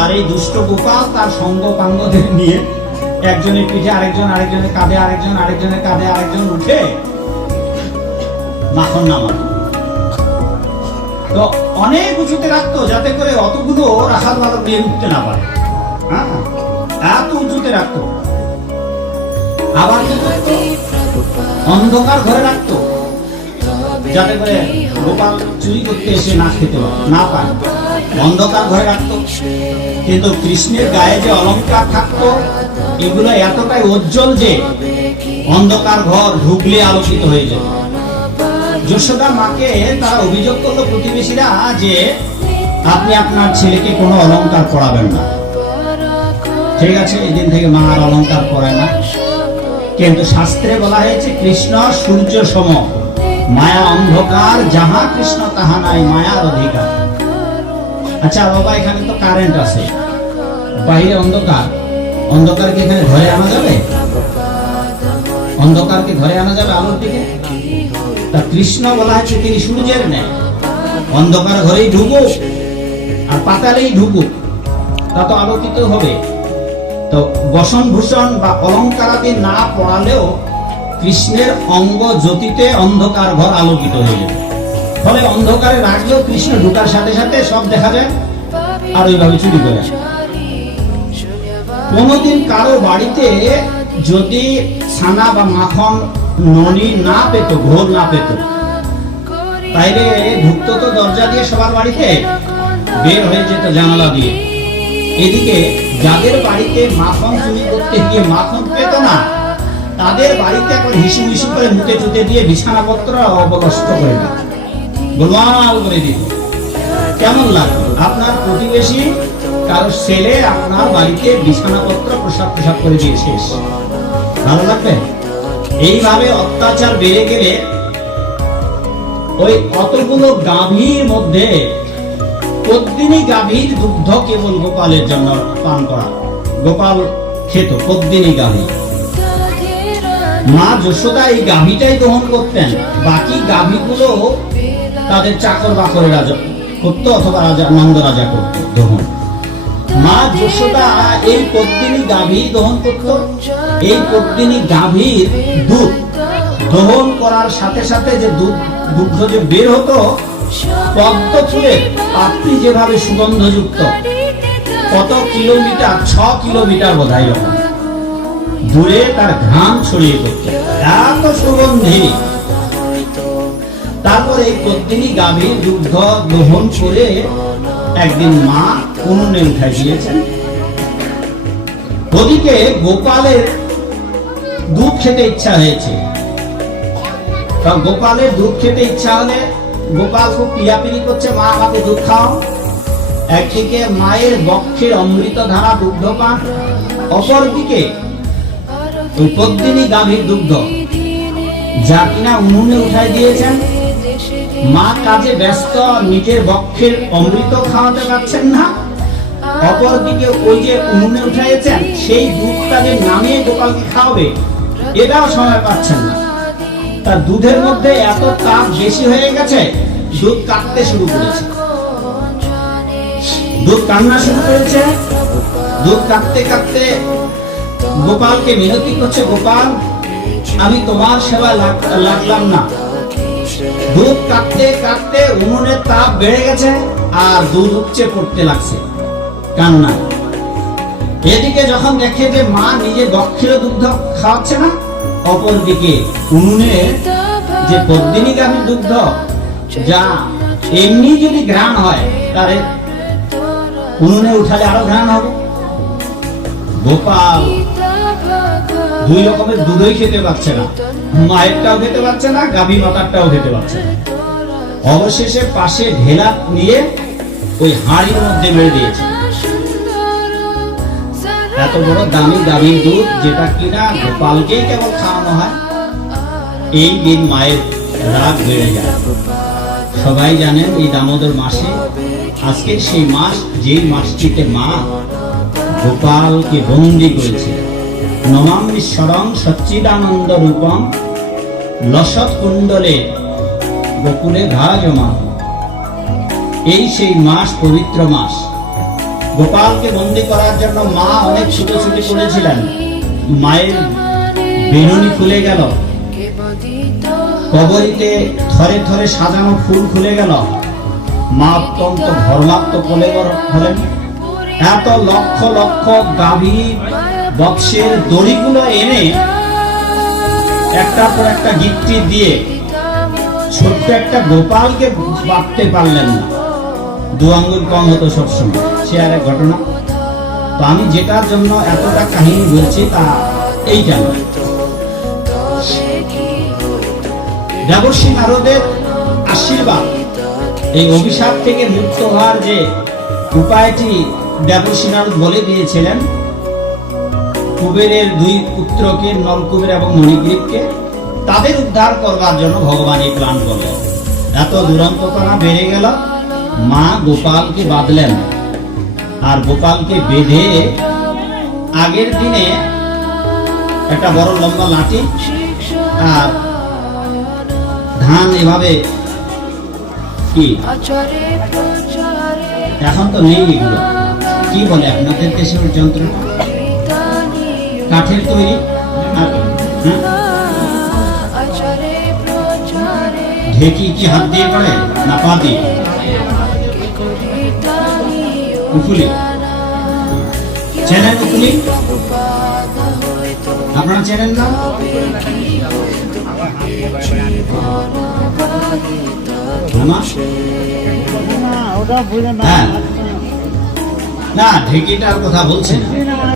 আর এই দুষ্ট গোপাল তার সঙ্গ পাঙ্গদের নিয়ে একজনের পিঠে আরেকজন, আরেকজনের কাঁধে, আরেকজন, আরেকজনের কাঁধে আরেকজন উঠে মাখন নামানো তো অনেক উঁচুতে রাখতো যাতে করে অতগুলো রাখাল বালক নিয়ে উঠতে না পারে। হ্যাঁ? এত উঁচুতে রাখতো। আবার? অন্ধকার ঘরে রাখতো। যাতে করে গোপাল চুরি করতে এসে না খেতে না পায় অন্ধকার ঘরে রাখতো। কিন্তু কৃষ্ণের গায়ে যে অলংকার থাকতো, এগুলো এতটাই উজ্জ্বল যে অন্ধকার ঘর ঢুকলে আলোকিত হয়ে যেত যশোদা মাকে তারা অভিযোগ করল প্রতিবেশীরা যে আপনি আপনার ছেলেকে কোনো অলংকার পরাবেন না। ঠিক আছে, এদিন থেকে মা আর অলংকার পরায় না। কিন্তু শাস্ত্রে বলা হয়েছে, কৃষ্ণ সূর্য সম। মায়া অন্ধকার, যাহা কৃষ্ণ, তাহা নাই, মায়ার অধিকার। আচ্ছা বাবা, এখানে তো কারেন্ট আছে। বাইরে অন্ধকার। অন্ধকার কি এখানে ঘরে আনা যাবে? অন্ধকারকে ঘরে আনা যাবে আলোর দিকে? তা কৃষ্ণ বলা হচ্ছে তিনি সূর্যের নেয় অন্ধকার ঘরেই ঢুকুক, আর পাতালেই ঢুকুক, তা তো আলোকিত হবে। তো বসন ভূষণ বা অলঙ্কারাদি না পড়ালেও কৃষ্ণের অঙ্গ জ্যোতিতে অন্ধকার ঘর আলোকিত হয়ে যাবে ফলে অন্ধকারে রাখলেও কৃষ্ণ ঢুকার সাথে সাথে সব দেখা যায় আর ওইভাবে চুরি করে। কোনোদিন কারও বাড়িতে যদি ছানা বা মাখন, ননি না পেত, ঘোর না পেত, তাইলে ঢুকতো তো দরজা দিয়ে সবার বাড়িতে, বের হয়ে যেত জানালা দিয়ে এদিকে যাদের বাড়িতে মাখন চুরি করতে গিয়ে মাখন পেত না তাদের বাড়িতে এখন হিসু হিসু করে মুখে চুতে দিয়ে বিছানাপত্র অবলস্ত করে দিত গোলমাল করে দিত কেমন লাগবে আপনার প্রতিবেশী কারও ছেলে আপনার বাড়িতে বিছানাপত্র প্রসাদ প্রসাদ করে দিয়ে শেষ। ভালো লাগবে? এইভাবে অত্যাচার বেড়ে গেলে ওই কতগুলো গাভীর মধ্যে পদ্মিনী গাভীর দুগ্ধ কেবল গোপালের জন্য পান করা। গোপাল খেত, পদ্মিনী গাভী। মা যশোদা এই গাভীটাই গ্রহণ করতেন। বাকি গাভীগুলো তাদের চাকর বাকরেরা জ- করতো অথবা রাজা নন্দ রাজা করত দহন মা যশোদা এই পদ্মিনী গাভী দহন করত। এই পদ্মিনী গাভীর দুধ দহন করার সাথে সাথে যে দুধ, দুগ্ধ যে বের হতো, পদ্ম ফুলের পাপড়ি যেভাবে সুগন্ধযুক্ত, কত কিলোমিটার, ছ কিলোমিটার বোধ হয়। দূরে তার ঘাম ছড়িয়ে পড়ছে এত সুগন্ধি। তারপরে পত্নী গাভীর দুগ্ধ গ্রহণ করে একদিন মা উনুনে উঠাই দিয়েছেন ওদিকে গোপালের দুধ খেতে ইচ্ছা হয়েছে। গোপালের দুধ খেতে ইচ্ছা হলে গোপাল খুব পিয়াপিরি করছে, মা, আমাকে দুধ খাও। একদিকে মায়ের বক্ষের অমৃত ধারা দুগ্ধ পান অপরদিকে ওই পদ্মিনী গাভীর দুগ্ধ, যা কিনা উনুনে উঠাই দিয়েছেন। মা কাজে ব্যস্ত, নিজের বক্ষের অমৃত খাওয়াতে পারছেন না। অপরদিকে ওই যে উনুনে উঠাইয়েছেন সেই দুধটা যে নামিয়ে গোপালকে খাওয়াবে, এটাও সময় পাচ্ছেন না। তার দুধের মধ্যে এত তাপ বেশি হয়ে গেছে, দুধ কাটতে শুরু করেছে। দুধ কান্না শুরু করেছে। দুধ কাটতে কাটতে গোপালকে মিনতি করছে, গোপাল, আমি তোমার সেবা লাগলাম না। দুধ কাটতে কাটতে উনুনের তাপ বেড়ে গেছে আর দুধ উপচে পড়তে লাগছে। কান্না, এদিকে যখন দেখে যে মা নিজে দক্ষিণ দুগ্ধ খাওয়াচ্ছে না, অপর দিকে উনুনে যে পদ্মিনী গাভীর দুগ্ধ, যা এমনি যদি ঘ্রাণ হয়, তাহলে উনুনে উঠালে আরও ঘ্রাণ হবে। গোপাল দুই রকমের দুধই খেতে পারছে না। মায়েরটাও খেতে পারছে না, গাভী মাতারটাও খেতে পারছে না। অবশেষে পাশে ঢেলা নিয়ে ওই হাঁড়ির মধ্যে মেরে দিয়েছে। এত বড় দামি গাভীর দুধ যেটা কিনা গোপালকেই কেবল খাওয়ানো হয়। এই দিন মায়ের রাগ বেড়ে যায়। সবাই জানেন এই দামোদর মাসে আজকের সেই মাস, যেই মাসটিতে মা গোপালকে বন্দি করেছে। নমামীশ্বরং সচ্চিদানন্দ রূপম লসৎ কুণ্ডলে গোকুলে ঘাজমা এই সেই মাস, পবিত্র মাস। গোপালকে বন্দি করার জন্য মা অনেক ছুটোছুটি করেছিলেন। মায়ের বেনুনি খুলে গেল। কবরীতে থরে থরে সাজানো ফুল খুলে গেল। মা অত্যন্ত ধর্মাত্ম কোলে হলেন। এত লক্ষ লক্ষ গাভী বক্সের দড়িগুলো এনে একটার পর একটা গিফটি দিয়ে ছোট্ট একটা গোপালকে বাঁধতে পারলেন না। দু আঙ্গুল কম হতো সবসময়। সে আর এক ঘটনা। তো আমি যেটার জন্য এতটা কাহিনী বলছি তা এইটা নয়। দেবর্ষী নারদের আশীর্বাদ। এই অভিশাপ থেকে মুক্ত হওয়ার যে উপায়টি দেবর্ষী নারদ বলে দিয়েছিলেন কুবেরের দুই পুত্রকে, নলকুবের এবং মণিগ্রীবকে তাদের উদ্ধার করবার জন্য ভগবান এই প্ল্যান করলেন। এত দুরন্ততা বেড়ে গেল, মা গোপালকে বাঁধলেন। আর গোপালকে বেঁধে আগের দিনে একটা বড় লম্বা লাঠি আর ধান এভাবে কি? এখন তো নেই এগুলো। কি বলে আপনাদের দেশের যন্ত্র কাঠের তৈরি হ্যাঁ? ঢেকি কি হাত দিয়ে করে না পা দিয়ে? উকুলি চেনেন উকুলি আপনারা চেনেন না? না? না হ্যাঁ। না ঢেকিটার কথা বলছেন